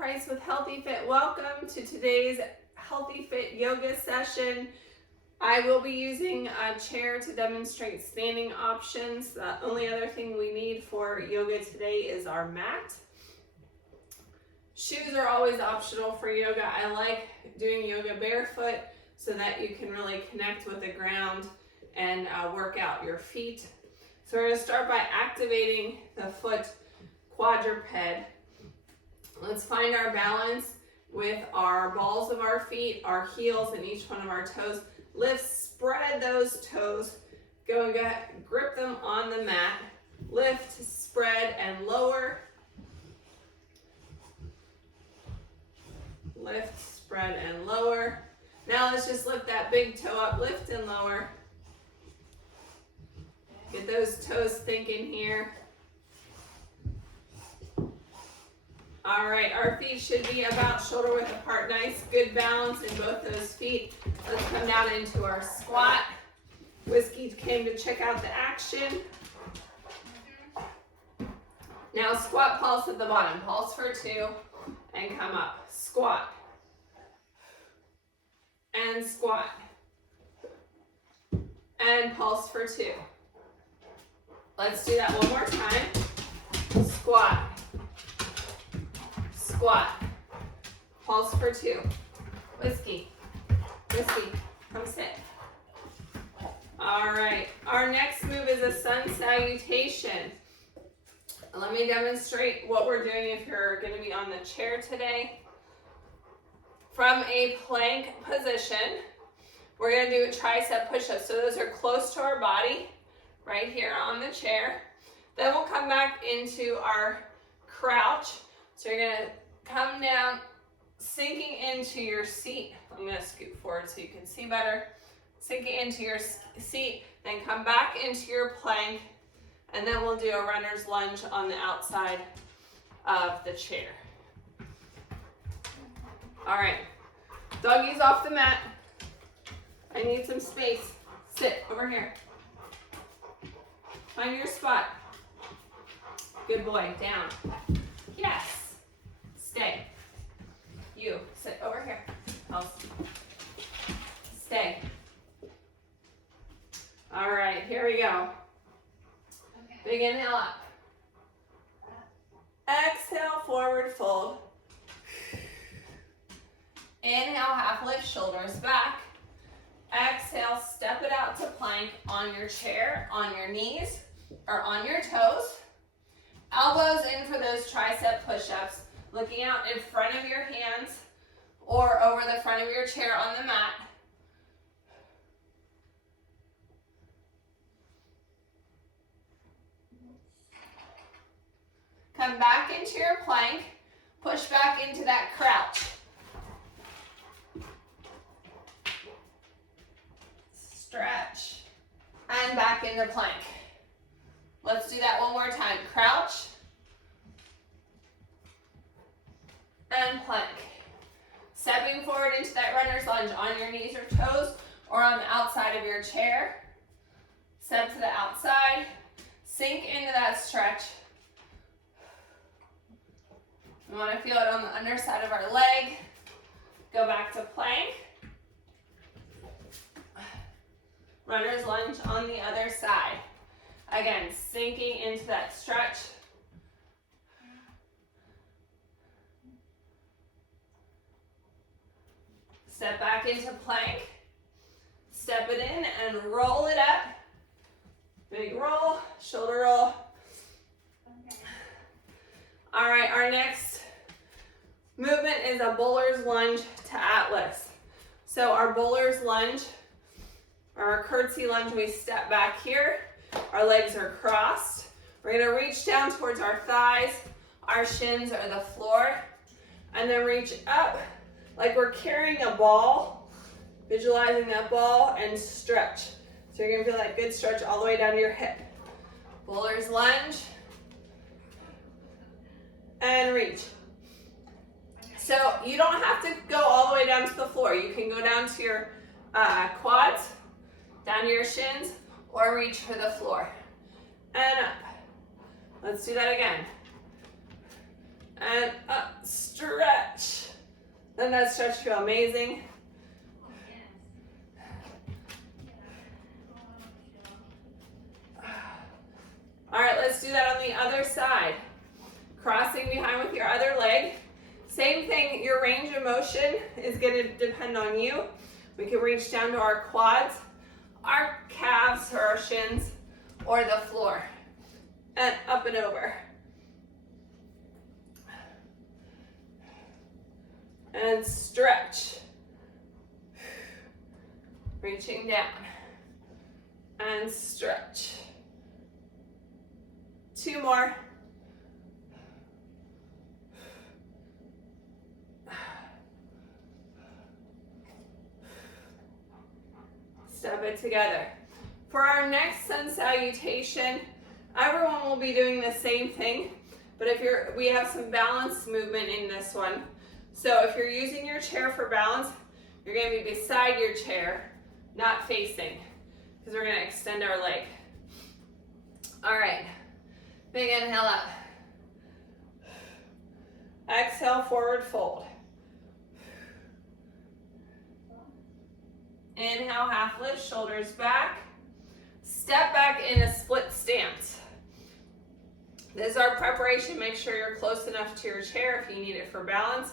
Price with Healthy Fit. Welcome to today's Healthy Fit yoga session. I will be using a chair to demonstrate standing options. The only other thing we need for yoga today is our mat. Shoes are always optional for yoga. I like doing yoga barefoot so that you can really connect with the ground and work out your feet. So we're going to start by activating the foot quadruped. Let's find our balance with our balls of our feet, our heels, and each one of our toes. Lift, spread those toes. Go and grip them on the mat. Lift, spread, and lower. Lift, spread, and lower. Now let's just lift that big toe up. Lift and lower. Get those toes thinking here. All right, our feet should be about shoulder width apart. Nice, good balance in both those feet. Let's come down into our squat. Whiskey came to check out the action. Now squat pulse at the bottom. Pulse for 2 and come up. Squat. And squat. And pulse for 2. Let's do that one more time. Squat. Squat. Pulse for 2. Whiskey. Whiskey. Come sit. All right. Our next move is a sun salutation. Let me demonstrate what we're doing if you're going to be on the chair today. From a plank position, we're going to do a tricep push-up. So those are close to our body, right here on the chair. Then we'll come back into our crouch. So you're going to come down, sinking into your seat. I'm going to scoot forward so you can see better. Sinking into your seat, then come back into your plank, and then we'll do a runner's lunge on the outside of the chair. All right, doggies off the mat. I need some space. Sit over here. Find your spot. Good boy, down. Yes. Stay. You, sit over here. Stay. All right, here we go. Okay. Big inhale up. Exhale, forward fold. Inhale, half lift, shoulders back. Exhale, step it out to plank on your chair, on your knees, or on your toes. Elbows in for those tricep push-ups. Looking out in front of your hands or over the front of your chair on the mat. Come back into your plank. Push back into that crouch. Stretch. And back into plank. Let's do that one more time. Crouch. And plank. Stepping forward into that runner's lunge on your knees or toes or on the outside of your chair. Step to the outside. Sink into that stretch. We want to feel it on the underside of our leg. Go back to plank. Runner's lunge on the other side. Again, sinking into that stretch. Step back into plank. Step it in and roll it up. Big roll, shoulder roll. All right, our next movement is a bowler's lunge to Atlas. So our bowler's lunge, or our curtsy lunge, we step back here. Our legs are crossed. We're going to reach down towards our thighs. Our shins are the floor. And then reach up like we're carrying a ball, visualizing that ball, and stretch. So you're going to feel that good stretch all the way down to your hip. Bowler's lunge. And reach. So you don't have to go all the way down to the floor. You can go down to your quads, down to your shins, or reach for the floor. And up. Let's do that again. And up, stretch. Doesn't that stretch feel amazing? All right, let's do that on the other side. Crossing behind with your other leg. Same thing, your range of motion is gonna depend on you. We can reach down to our quads, our calves or our shins, or the floor. And up and over. And stretch. Reaching down. And stretch. 2 more. Step it together. For our next sun salutation, everyone will be doing the same thing, but we have some balance movement in this one. So if you're using your chair for balance, you're going to be beside your chair, not facing, because we're going to extend our leg. All right, big inhale up. Exhale, forward fold. Inhale, half lift, shoulders back. Step back in a split stance. This is our preparation. Make sure you're close enough to your chair if you need it for balance.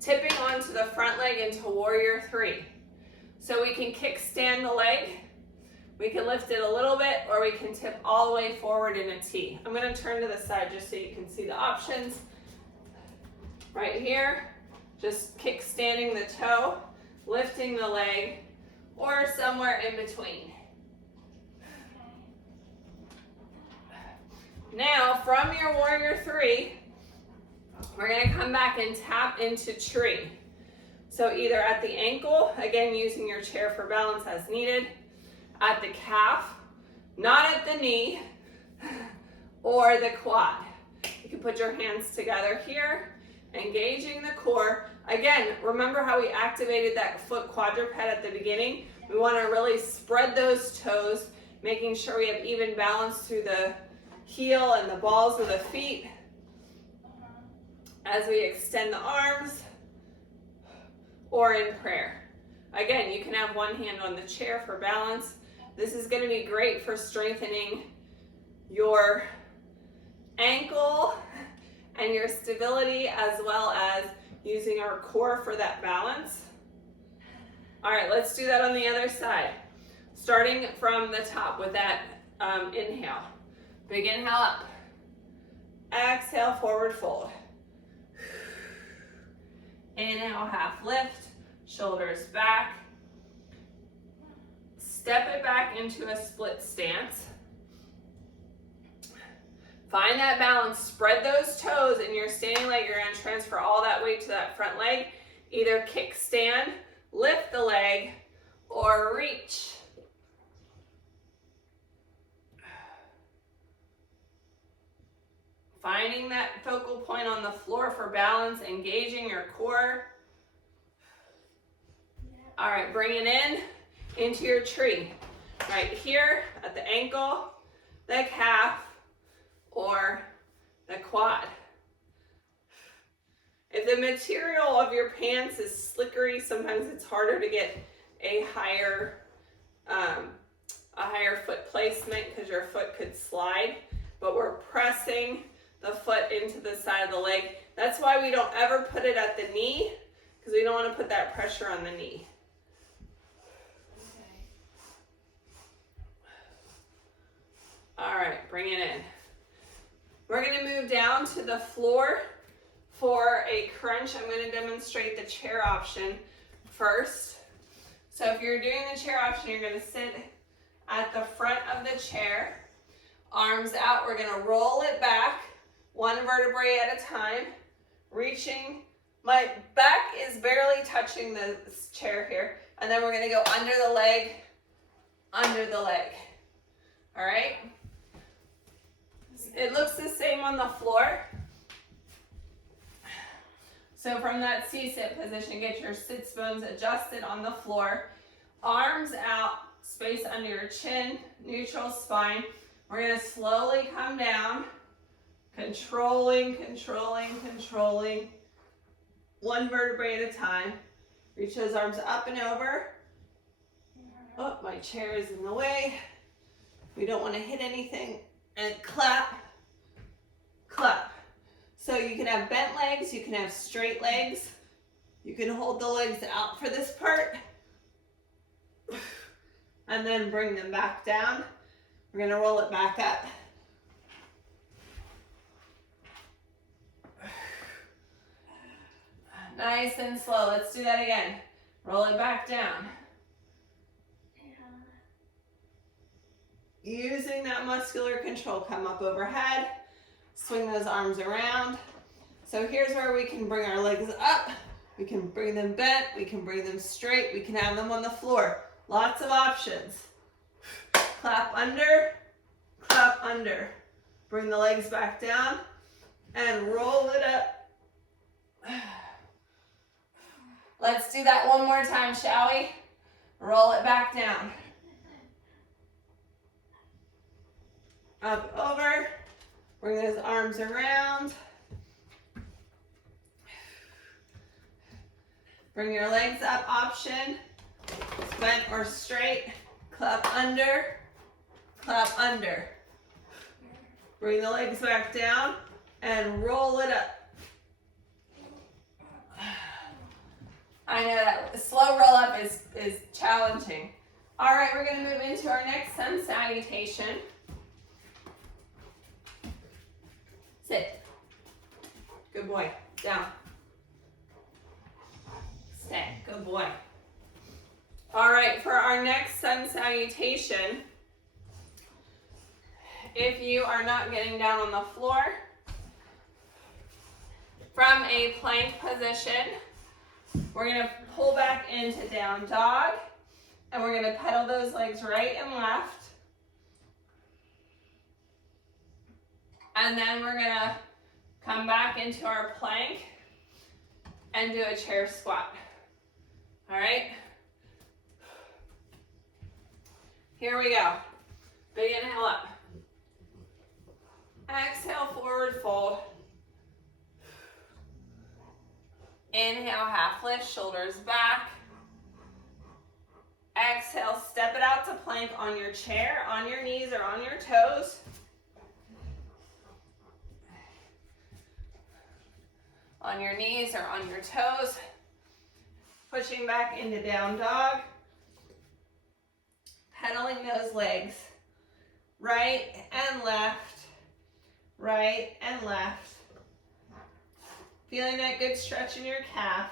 Tipping onto the front leg into warrior 3. So we can kickstand the leg. We can lift it a little bit, or we can tip all the way forward in a T. I'm going to turn to the side just so you can see the options. Right here, just kickstanding the toe, lifting the leg, or somewhere in between. Now, from your warrior 3, we're going to come back and tap into tree. So either at the ankle, again using your chair for balance as needed, at the calf, not at the knee, or the quad. You can put your hands together here, engaging the core. Again, remember how we activated that foot quadruped at the beginning? We want to really spread those toes, making sure we have even balance through the heel and the balls of the feet. As we extend the arms, or in prayer. Again, you can have one hand on the chair for balance. This is going to be great for strengthening your ankle and your stability, as well as using our core for that balance. All right, let's do that on the other side. Starting from the top with that inhale. Big inhale up. Exhale, forward fold. Inhale, half lift, shoulders back. Step it back into a split stance. Find that balance, spread those toes in your standing leg. You're going to transfer all that weight to that front leg. Either kickstand, lift the leg, or reach. Finding that focal point on the floor for balance, engaging your core. All right, bring it in into your tree. Right here at the ankle, the calf, or the quad. If the material of your pants is slickery, sometimes it's harder to get a higher foot placement because your foot could slide, but we're pressing the foot into the side of the leg. That's why we don't ever put it at the knee, because we don't want to put that pressure on the knee. All right, bring it in. We're going to move down to the floor for a crunch. I'm going to demonstrate the chair option first. So if you're doing the chair option, you're going to sit at the front of the chair, arms out. We're going to roll it back, one vertebrae at a time, reaching. My back is barely touching the chair here, and then we're going to go under the leg, all right? It looks the same on the floor. So from that C-sit position, get your sits bones adjusted on the floor, arms out, space under your chin, neutral spine. We're going to slowly come down Controlling, controlling, controlling. One vertebrae at a time. Reach those arms up and over. Oh, my chair is in the way. We don't want to hit anything. And clap, clap. So you can have bent legs, you can have straight legs. You can hold the legs out for this part. And then bring them back down. We're going to roll it back up. Nice and slow. Let's do that again. Roll it back down. Using that muscular control, come up overhead, swing those arms around. So here's where we can bring our legs up. We can bring them bent, we can bring them straight, we can have them on the floor. Lots of options. Clap under, clap under. Bring the legs back down and roll it up. Let's do that one more time, shall we? Roll it back down. Up, over. Bring those arms around. Bring your legs up, option. Bent or straight. Clap under, clap under. Bring the legs back down and roll it up. I know that slow roll up is challenging. All right, we're going to move into our next sun salutation. Sit. Good boy. Down. Stay. Good boy. All right, for our next sun salutation, if you are not getting down on the floor, from a plank position, we're going to pull back into down dog, and we're going to pedal those legs right and left. And then we're going to come back into our plank and do a chair squat. All right? Here we go. Big inhale up. Exhale, forward fold. Inhale, half lift, shoulders back. Exhale, step it out to plank on your chair, on your knees, or on your toes. On your knees or on your toes. Pushing back into down dog. Pedaling those legs. Right and left. Right and left. Feeling that good stretch in your calf.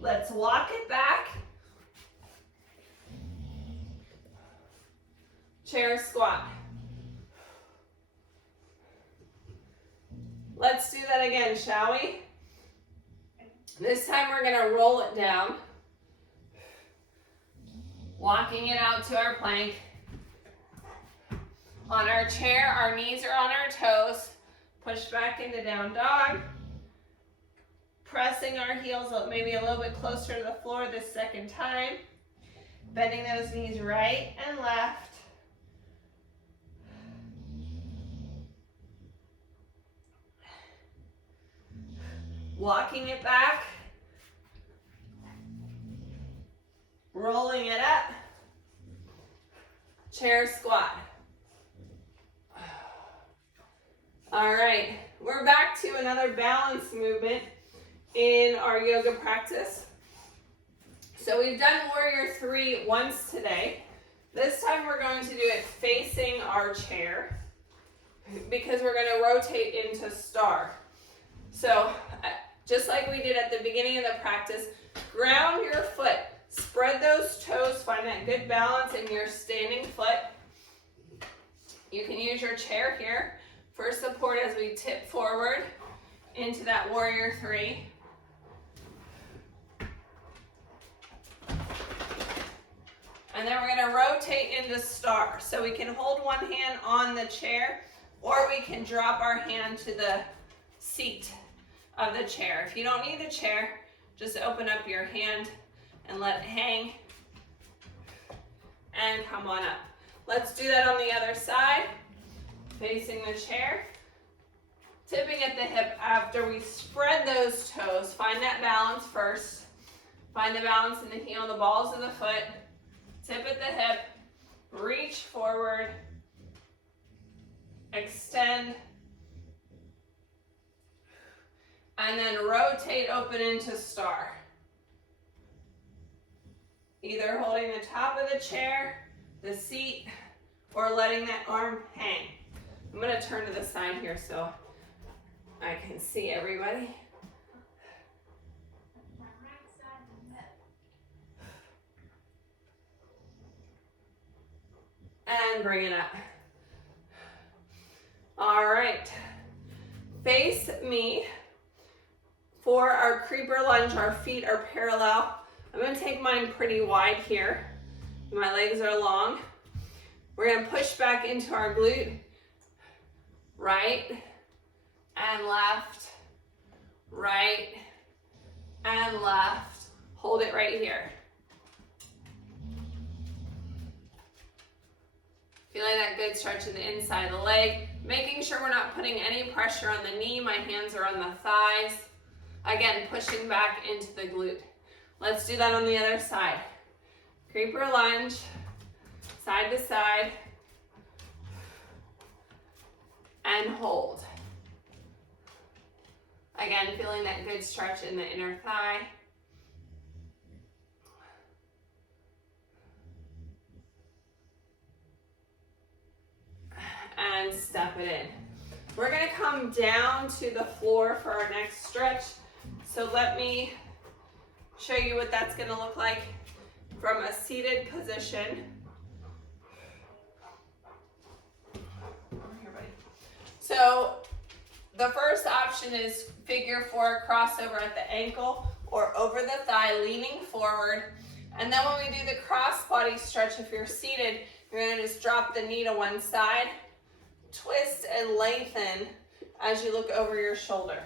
Let's walk it back. Chair squat. Let's do that again, shall we? This time we're going to roll it down. Walking it out to our plank. On our chair, our knees are on our toes. Push back into down dog. Pressing our heels maybe a little bit closer to the floor this second time. Bending those knees right and left. Walking it back. Rolling it up. Chair squat. All right, we're back to another balance movement in our yoga practice. So we've done Warrior 3 once today. This time we're going to do it facing our chair because we're going to rotate into star. So just like we did at the beginning of the practice, ground your foot. Spread those toes, find that good balance in your standing foot. You can use your chair here for support as we tip forward into that Warrior 3. And then we're going to rotate into star. So we can hold one hand on the chair, or we can drop our hand to the seat of the chair. If you don't need the chair, just open up your hand and let it hang and come on up. Let's do that on the other side. Facing the chair. Tipping at the hip after we spread those toes. Find that balance first. Find the balance in the heel, the balls of the foot. Tip at the hip. Reach forward. Extend. And then rotate open into star. Either holding the top of the chair, the seat, or letting that arm hang. I'm going to turn to the side here so I can see everybody. And bring it up. All right. Face me. For our creeper lunge, our feet are parallel. I'm going to take mine pretty wide here. My legs are long. We're going to push back into our glute. Right and left. Right and left. Hold it right here. Feeling that good stretch in the inside of the leg. Making sure we're not putting any pressure on the knee. My hands are on the thighs. Again, pushing back into the glute. Let's do that on the other side. Creeper lunge, side to side, and hold. Again, feeling that good stretch in the inner thigh. And step it in. We're going to come down to the floor for our next stretch. So let me show you what that's going to look like from a seated position. Over here, buddy. So the first option is figure 4 crossover at the ankle or over the thigh, leaning forward. And then when we do the cross body stretch, if you're seated, you're going to just drop the knee to one side, twist and lengthen as you look over your shoulder.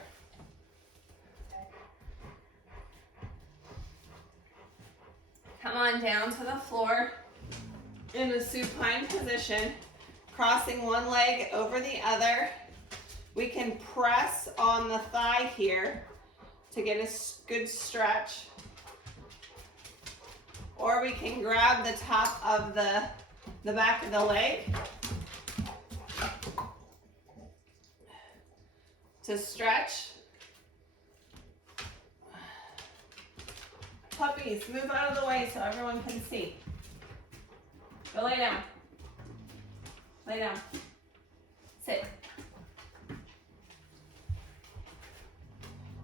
Come on down to the floor in the supine position, crossing one leg over the other. We can press on the thigh here to get a good stretch. Or we can grab the top of the back of the leg to stretch. Puppies, move out of the way so everyone can see. Go lay down. Lay down. Sit.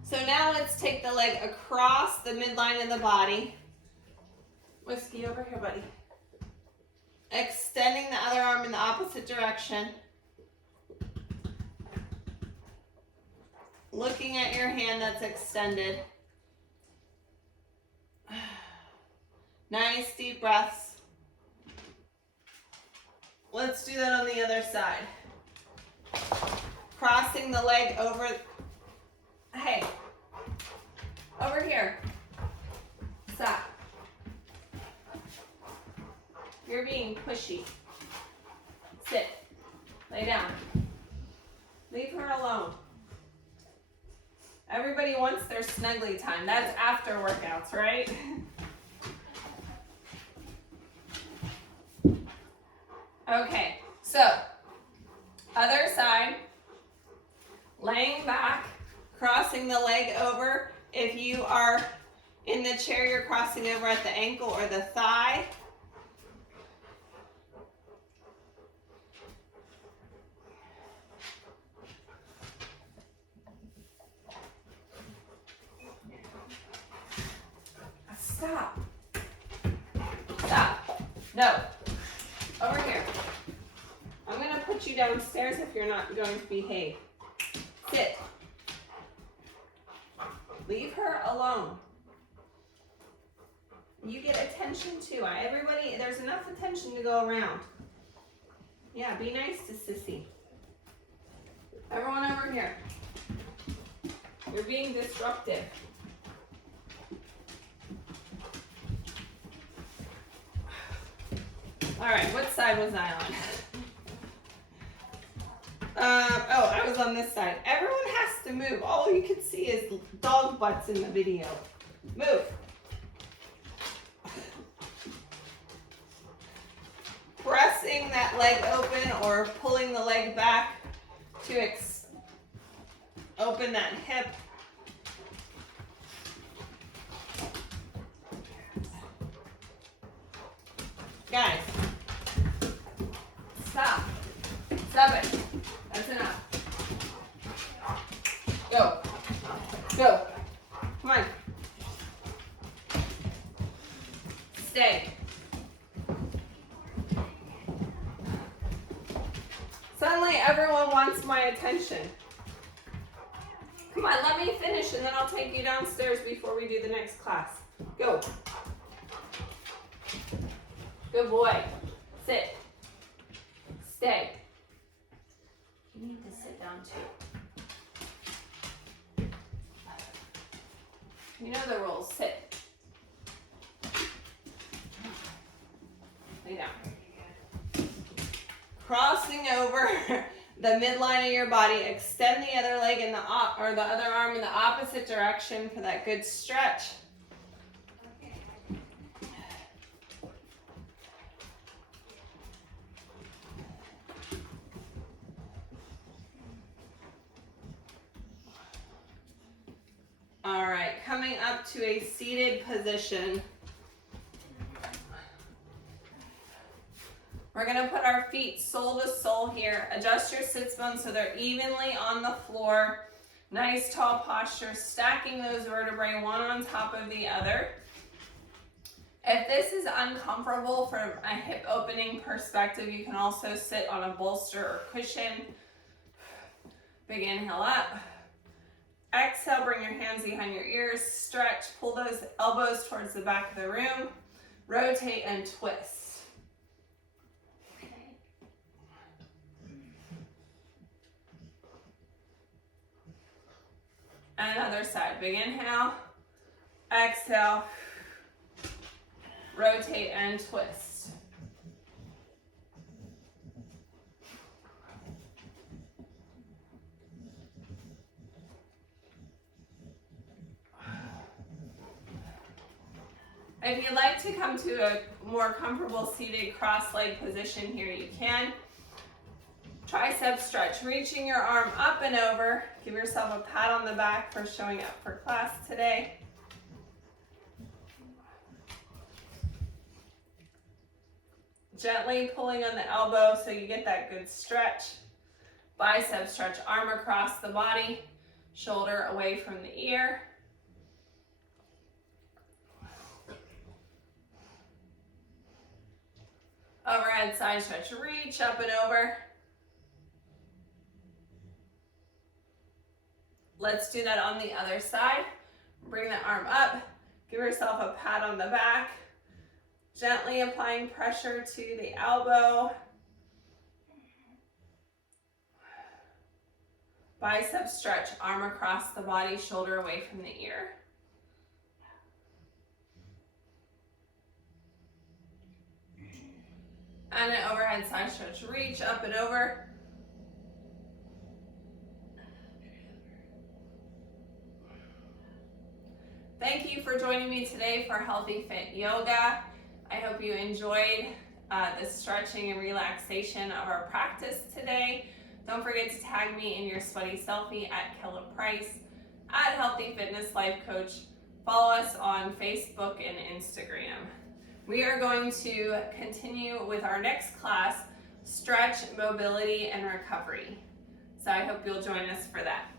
So now let's take the leg across the midline of the body. Whiskey, over here, buddy. Extending the other arm in the opposite direction. Looking at your hand that's extended. Nice deep breaths. Let's do that on the other side. Crossing the leg over. Hey, over here. Stop. You're being pushy. Sit. Lay down. Leave her alone. Everybody wants their snuggly time. That's after workouts, right? Okay, so other side, laying back, crossing the leg over. If you are in the chair, you're crossing over at the ankle or the thigh. Stop. Stop. No. Over here. I'm going to put you downstairs if you're not going to behave. Sit. Leave her alone. You get attention too. Everybody, there's enough attention to go around. Yeah, be nice to Sissy. Everyone over here. You're being disruptive. All right, what side was I on? Oh, I was on this side. Everyone has to move. All you can see is dog butts in the video. Move. Pressing that leg open or pulling the leg back to open that hip. Guys, stop. Stop it. That's enough. Go. Go. Come on. Stay. Suddenly everyone wants my attention. Come on, let me finish and then I'll take you downstairs before we do the next class. Go. Good boy. Sit. Stay. You need to sit down too. You know the rules. Sit. Lay down. Crossing over the midline of your body. Extend the other leg in the other arm in the opposite direction for that good stretch. All right, coming up to a seated position. We're gonna put our feet sole to sole here. Adjust your sits bones so they're evenly on the floor. Nice tall posture, stacking those vertebrae one on top of the other. If this is uncomfortable from a hip opening perspective, you can also sit on a bolster or cushion. Big inhale up. Exhale, bring your hands behind your ears, stretch, pull those elbows towards the back of the room, rotate and twist. And other side, big inhale, exhale, rotate and twist. If you'd like to come to a more comfortable seated cross-leg position here, you can. Tricep stretch, reaching your arm up and over. Give yourself a pat on the back for showing up for class today. Gently pulling on the elbow so you get that good stretch. Bicep stretch, arm across the body, shoulder away from the ear. Overhead side stretch, reach up and over. Let's do that on the other side. Bring the arm up, give yourself a pat on the back, gently applying pressure to the elbow. Bicep stretch, arm across the body, shoulder away from the ear. And an overhead side stretch, reach up and over. Thank you for joining me today for Healthy Fit Yoga. I hope you enjoyed the stretching and relaxation of our practice today. Don't forget to tag me in your sweaty selfie at Kella Price, at Healthy Fitness Life Coach. Follow us on Facebook and Instagram. We are going to continue with our next class, Stretch, Mobility, and Recovery. So I hope you'll join us for that.